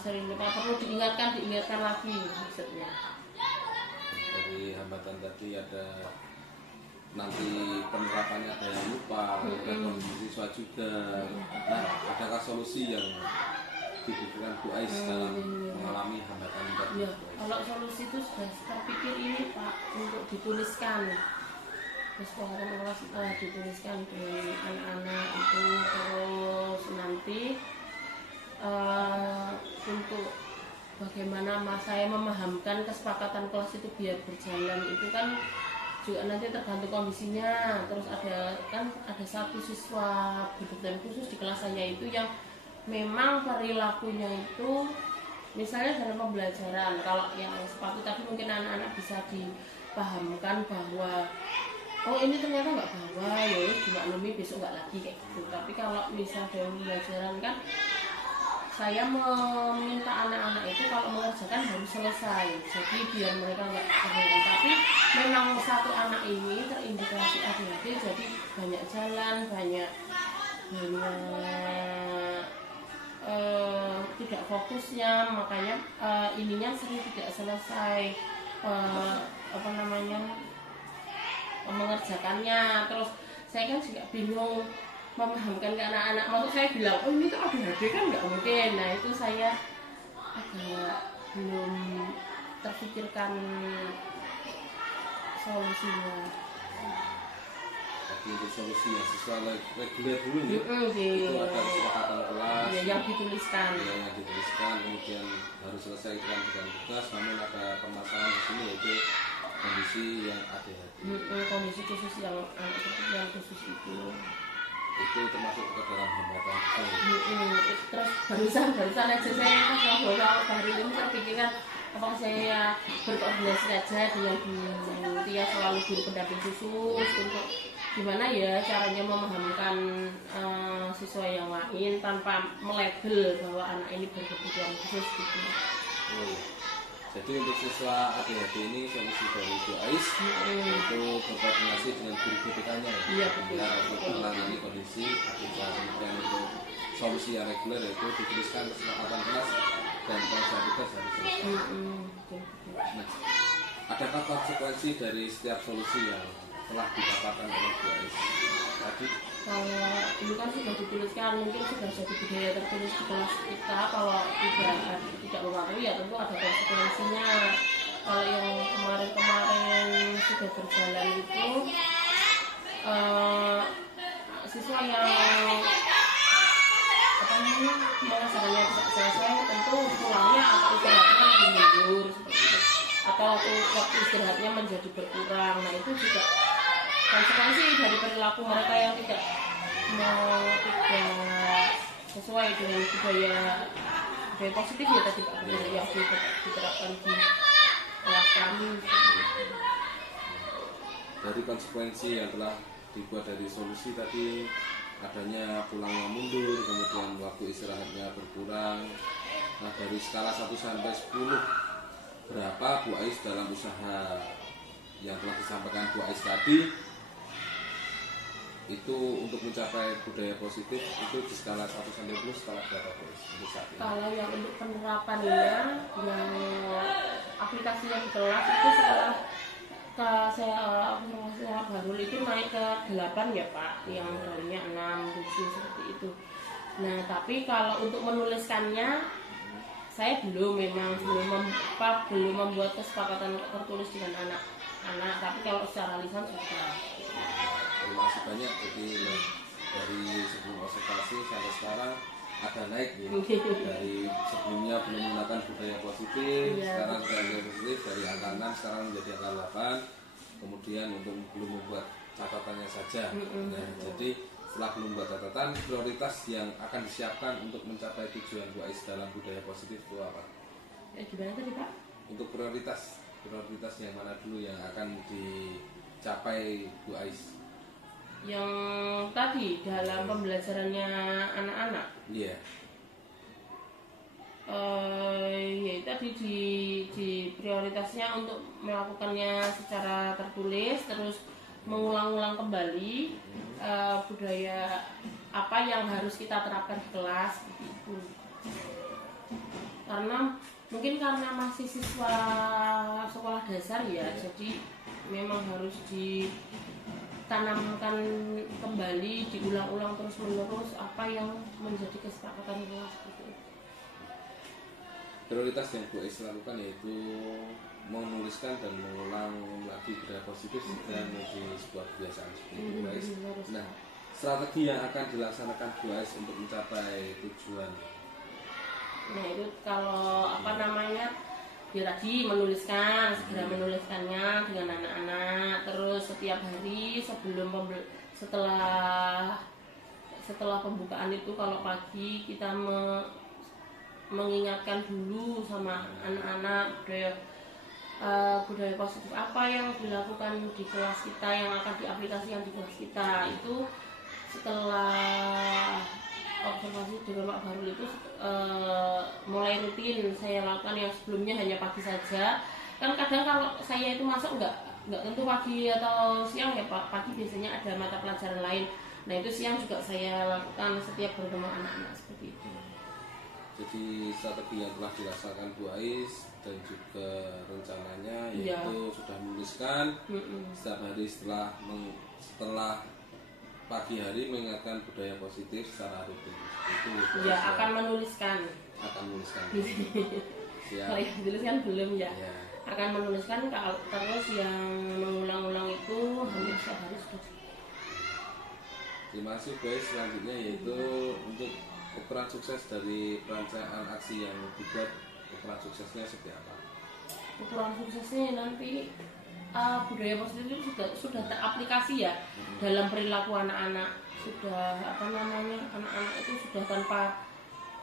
Sering lupa, perlu diingatkan lagi maksudnya. Dari hambatan tadi ada nanti penerapannya ada yang lupa, dan kondisi siswa juga. Nah, adakah solusi yang diberikan Bu Ais dalam mengalami hambatan tadi? Ya, kalau solusi itu sudah terpikir ini Pak, untuk dituliskan. Terus kelas dituliskan di anak-anak itu, terus nanti untuk bagaimana saya memahamkan kesepakatan kelas itu biar berjalan itu kan juga nanti tergantung kondisinya. Terus ada satu siswa berkebutuhan khusus di kelas saya itu yang memang perilakunya itu misalnya dalam pembelajaran, kalau yang sepatu tadi mungkin anak-anak bisa dipahamkan bahwa oh ini ternyata nggak bawa, ya dimaklumi besok nggak lagi kayak gitu. Tapi kalau misal dalam pembelajaran kan saya meminta anak-anak itu kalau mengerjakan harus selesai, jadi biar mereka nggak kebingungan. Tapi memang satu anak ini terindikasi ADHD, jadi banyak jalan, banyak tidak fokusnya, makanya ininya sering tidak selesai mengerjakannya. Terus saya kan juga bingung memahamkan ke anak-anak. Maksud saya bilang, oh ini tuh ADHD kan nggak mungkin. Nah itu saya agak belum terpikirkan solusinya. Jadi untuk solusi yang sesuai reguler dulu nih, Di- itu ada kesepakatan kelas, ya, yang dituliskan. ya, yang dituliskan, kemudian harus selesaikan dengan tugas, namun ada permasalahan di sini yaitu kondisi yang ADHD. Kondisi khusus yang anak seperti yang khusus Itu termasuk ke dalam hambatan juga. Terus barusan aja saya pas ngobrol hari ini saya pikirkan apakah saya berkoordinasi aja dengan Bu Tia selalu guru pendamping khusus untuk gimana ya caranya memahamkan siswa yang lain tanpa melabel bahwa anak ini berkebutuhan khusus gitu. Jadi untuk siswa ADHD ini solusi dari Bu Ais itu berkoordinasi dengan guru BPK-nya ya. Iya, betul. Ya, untuk menangani kondisi akibat kemudian untuk solusi yang reguler yaitu dituliskan kesepakatan kelas dan pelajaran tugas harus selesai. Nah, adakah konsekuensi dari setiap solusi yang telah didapatkan oleh Bu Ais tadi? Kalau ini kan sudah dituliskan, mungkin sudah jadi budaya tertulis di kelas kita. Kalau tidak mematuhi ya tentu ada konsekuensinya. Kalau yang kemarin sudah berjalan itu siswa yang mengerjakannya tidak selesai tentu pulangnya atau istirahatnya lebih mundur seperti itu, atau waktu istirahatnya menjadi berkurang. Nah itu juga konsekuensi dari perilaku mereka yang tidak sesuai dengan budaya positif ya tadi Pak, yang diterapkan di kelas kami. Dari konsekuensi yang telah dibuat dari solusi tadi, adanya pulangnya mundur, kemudian waktu istirahatnya berkurang. Nah, dari skala 1 sampai 10 berapa Bu Ais dalam usaha yang telah disampaikan Bu Ais tadi itu untuk mencapai budaya positif itu di skala 1 sampai 10 skala berapa Bu Ais untuk saat ini? Kalau yang untuk penerapannya yang aplikasinya di kelas itu setelah saya baru itu naik ke 8 ya Pak, yang darinya 6, 7 seperti itu. Nah tapi kalau untuk menuliskannya saya belum membuat kesepakatan tertulis dengan anak-anak, tapi kalau secara lisan sudah. Terima kasih banyak. Jadi dari sebelum observasi sampai sekarang ada naik ya. Dari sebelumnya belum menggunakan budaya positif, sekarang sudah budaya positif dari angka 6 sekarang menjadi angka 8. Kemudian untuk belum membuat catatannya saja. Nah, jadi setelah belum membuat catatan, prioritas yang akan disiapkan untuk mencapai tujuan Bu Ais dalam budaya positif itu apa? Gimana tadi Pak? Untuk prioritas yang mana dulu yang akan dicapai Bu Ais? Yang tadi dalam pembelajarannya anak-anak. Iya. Ya tadi di prioritasnya untuk melakukannya secara tertulis, terus mengulang-ulang kembali budaya apa yang harus kita terapkan di kelas gitu. Karena mungkin karena masih siswa sekolah dasar ya, jadi memang harus ditanamkan kembali, diulang-ulang terus menerus apa yang menjadi kesepakatan kelas gitu. Prioritas yang Bu Ais lakukan yaitu menuliskan dan mengulang lagi budaya positif dan menjadi sebuah kebiasaan seperti itu Bu Ais. Nah, strategi yang akan dilaksanakan Bu Ais untuk mencapai tujuan. Nah itu kalau ya tadi menuliskan, segera menuliskannya dengan anak-anak, terus setiap hari setelah pembukaan itu kalau pagi kita mengingatkan dulu sama anak-anak budaya positif apa yang dilakukan di kelas kita, yang akan diaplikasikan di kelas kita. Itu setelah observasi di rumah baru itu mulai rutin saya lakukan, yang sebelumnya hanya pagi saja. Kan kadang kalau saya itu masuk nggak tentu pagi atau siang ya Pak, pagi biasanya ada mata pelajaran lain. Nah itu siang juga saya lakukan setiap bertemu anak-anak seperti itu. Jadi strategi yang telah dilaksanakan Bu Ais dan juga rencananya yaitu sudah menuliskan setiap hari setelah pagi hari mengingatkan budaya positif secara rutin. Itu ya akan menuliskan. Siap. Kalau yang dituliskan belum ya. Ya. Akan menuliskan terus yang mengulang-ulang itu hampir setiap hari sudah. Terima kasih guys. Selanjutnya yaitu untuk ukuran sukses dari perancangan aksi yang dibuat, ukuran suksesnya seperti apa? Ukuran suksesnya nanti budaya positif itu sudah teraplikasi ya dalam perilaku anak-anak. Sudah anak-anak itu sudah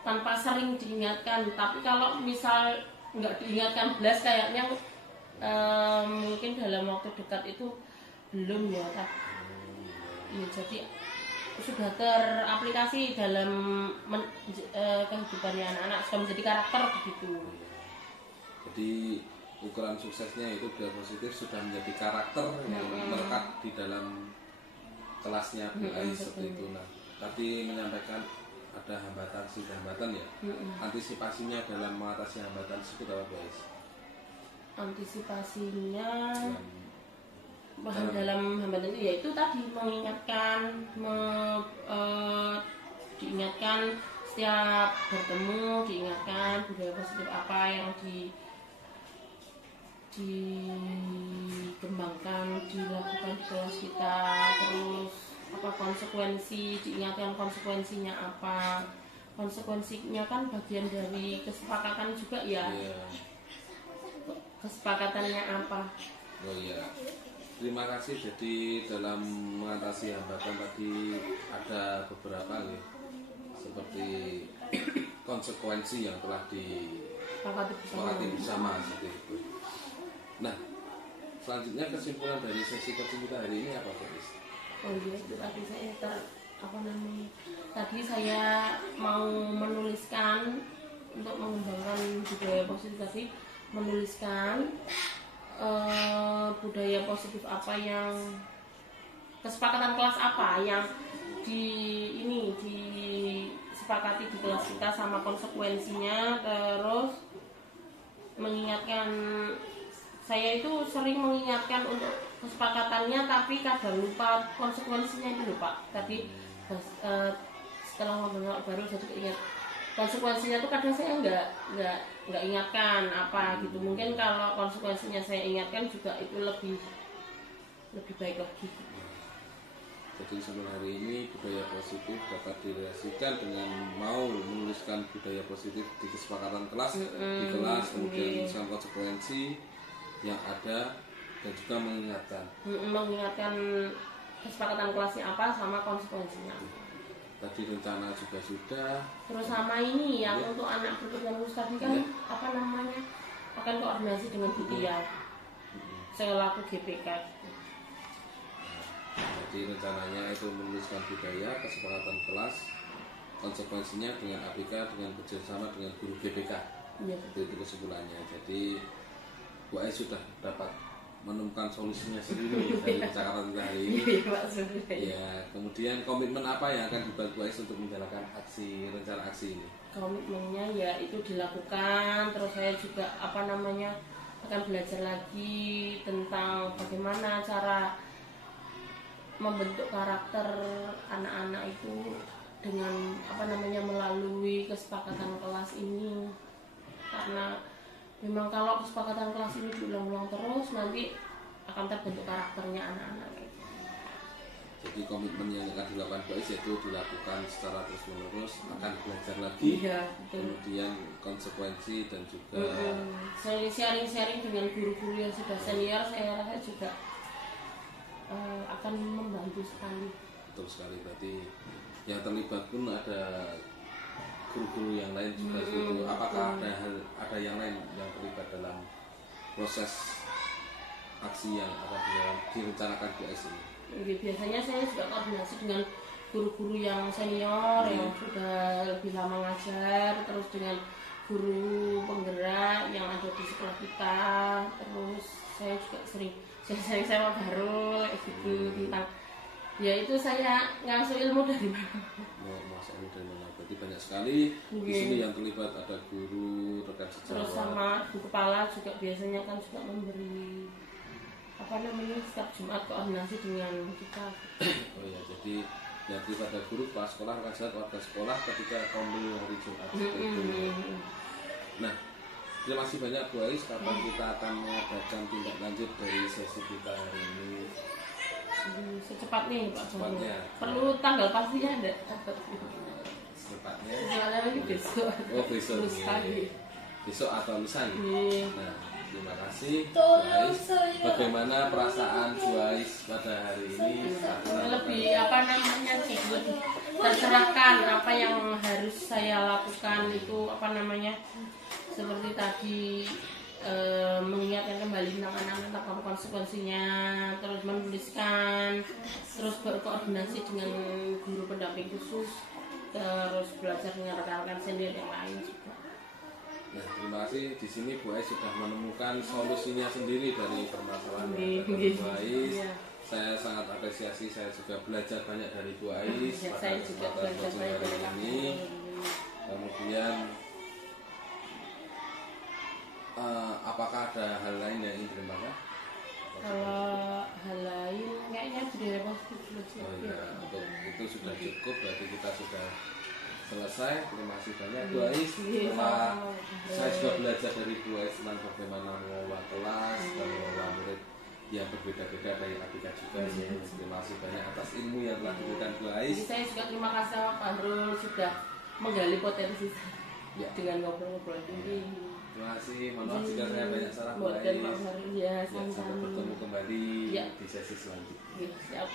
tanpa sering diingatkan. Tapi kalau misal nggak diingatkan belas kayaknya mungkin dalam waktu dekat itu belum ya. Ya jadi sudah teraplikasi dalam kehidupannya anak-anak, sudah menjadi karakter begitu. Jadi ukuran suksesnya itu budaya positif sudah menjadi karakter yang melekat di dalam kelasnya Bu Ais seperti itu. Nah, tadi menyampaikan ada hambatan ya. Antisipasinya dalam mengatasi hambatan seperti apa Bu Ais? Antisipasinya dalam hambatan itu yaitu tadi mengingatkan, diingatkan setiap bertemu, diingatkan budaya positif apa yang dikembangkan, dilakukan di kelas kita, terus apa konsekuensi, diingatkan konsekuensinya apa. Konsekuensinya kan bagian dari kesepakatan juga ya. Kesepakatannya apa? Oh iya. Terima kasih. Jadi dalam mengatasi hambatan tadi ada beberapa ya, seperti konsekuensi yang telah disepakati bersama seperti itu. Nah, selanjutnya kesimpulan dari sesi kerja kita hari ini apa guys? Oh iya, itu tadi saya tadi saya mau menuliskan untuk mengembangkan budaya positif tadi, menuliskan budaya positif apa yang kesepakatan kelas apa yang disepakati di kelas kita sama konsekuensinya. Terus mengingatkan, saya itu sering mengingatkan untuk kesepakatannya tapi kadang lupa konsekuensinya itu lupa. Tadi setelah ngobrol baru jadi ingat konsekuensinya tuh kadang saya nggak ingatkan apa gitu. Mungkin kalau konsekuensinya saya ingatkan juga itu lebih baik lagi. Jadi sampai hari ini budaya positif dapat direlasikan dengan mau menuliskan budaya positif di kesepakatan kelas, di kelas, kemudian menuliskan konsekuensi yang ada dan juga mengingatkan kesepakatan kelasnya apa sama konsekuensinya. Tadi rencana juga sudah. Terus sama ini yang untuk anak berkebutuhan khusus tadi kan akan koordinasi dengan budaya selaku GPK. Jadi rencananya itu menuliskan budaya, kesepakatan kelas, konsekuensinya dengan ABK dengan bekerjasama dengan guru GPK. Iya. Itu kesimpulannya. Jadi Bu Ais sudah dapat menemukan solusinya sendiri dari percakapan kita hari ini. Ya, kemudian komitmen apa yang akan dibuat Bu Ais untuk menjalankan rencana aksi ini? Komitmennya ya itu dilakukan. Terus saya juga akan belajar lagi tentang bagaimana cara membentuk karakter anak-anak itu dengan melalui kesepakatan kelas ini. Karena memang kalau kesepakatan kelas ini diulang-ulang terus nanti akan terbentuk karakternya anak-anak. Jadi komitmen yang akan dilakukan Bu Ais yaitu dilakukan secara terus-menerus, akan belajar lagi, kemudian konsekuensi dan juga sharing dengan guru-guru yang sudah senior, saya rasa juga akan membantu sekali. Betul sekali, berarti yang terlibat pun ada guru-guru yang lain juga. Apakah ada yang lain yang terlibat dalam proses aksi yang akan direncanakan Bu Ais ini? Biasanya saya juga koordinasi dengan guru-guru yang senior yang sudah lebih lama ngajar, terus dengan guru penggerak yang ada di sekolah kita. Terus saya juga sering saya baru gitu tentang ya itu saya ngasih ilmu dari mana. Masuk ilmu dari mana? Berarti banyak sekali di sini yang terlibat, ada guru, rekan sejawat. Terus sama guru kepala juga biasanya kan juga memberi setiap Jumat koordinasi dengan kita. Oh ya, jadi yang terlibat ada guru, kepala sekolah, rekan sejawat, warga sekolah ketika komil hari Jumat. Nah, terima kasih banyak Bu Ais. Kapan kita akan mengadakan tindak lanjut dari sesi kita hari ini? secepatnya Pak Bahrul. Secepatnya. Perlu tanggal pastinya enggak? Secepatnya. Secepatnya lagi besok. Oh besok. Lusa Iya. Besok atau lusa nih. Iya. Nah, terima kasih Juwais. Bagaimana perasaan Juwais pada hari ini? Lebih apa namanya sedikit tercerahkan apa yang harus saya lakukan itu apa namanya seperti tadi mengingatkan kembali tentang anak tentang konsekuensinya, terus menuliskan, terus berkoordinasi dengan guru pendamping khusus, terus belajar dengan rekan-rekan senior yang lain juga. Nah, terima kasih. Di sini Bu Ais sudah menemukan solusinya sendiri dari permasalahan yang ada Bu Ais. Iya. Saya sangat apresiasi. Saya juga belajar banyak dari Bu Ais Ya, pada saya juga kesempatan belajar coaching banyak hari dari ini. Kemudian apakah ada hal lain yang ingin ditambahkan? Kalau hal lain kayaknya budaya positif Oh ya, untuk itu sudah cukup. Berarti kita sudah selesai. Terima kasih banyak Bu Ais. Setelah saya juga belajar dari Bu Ais tentang bagaimana mengelola kelas dan mengelola murid yang berbeda-beda dari ABK juga. Ya. Terima kasih banyak atas ilmu yang telah diberikan Bu Ais. Jadi saya juga terima kasih sama Pak Bahrul sudah menggali potensi saya Ya. dengan ngobrol-ngobrol ini. Terima kasih. Mohon maaf jika saya banyak salah Bu Buat Ais. dan Pak Bahrul ya Ya, sampai sama-sama. bertemu kembali Ya. di sesi selanjutnya. Ya, siap.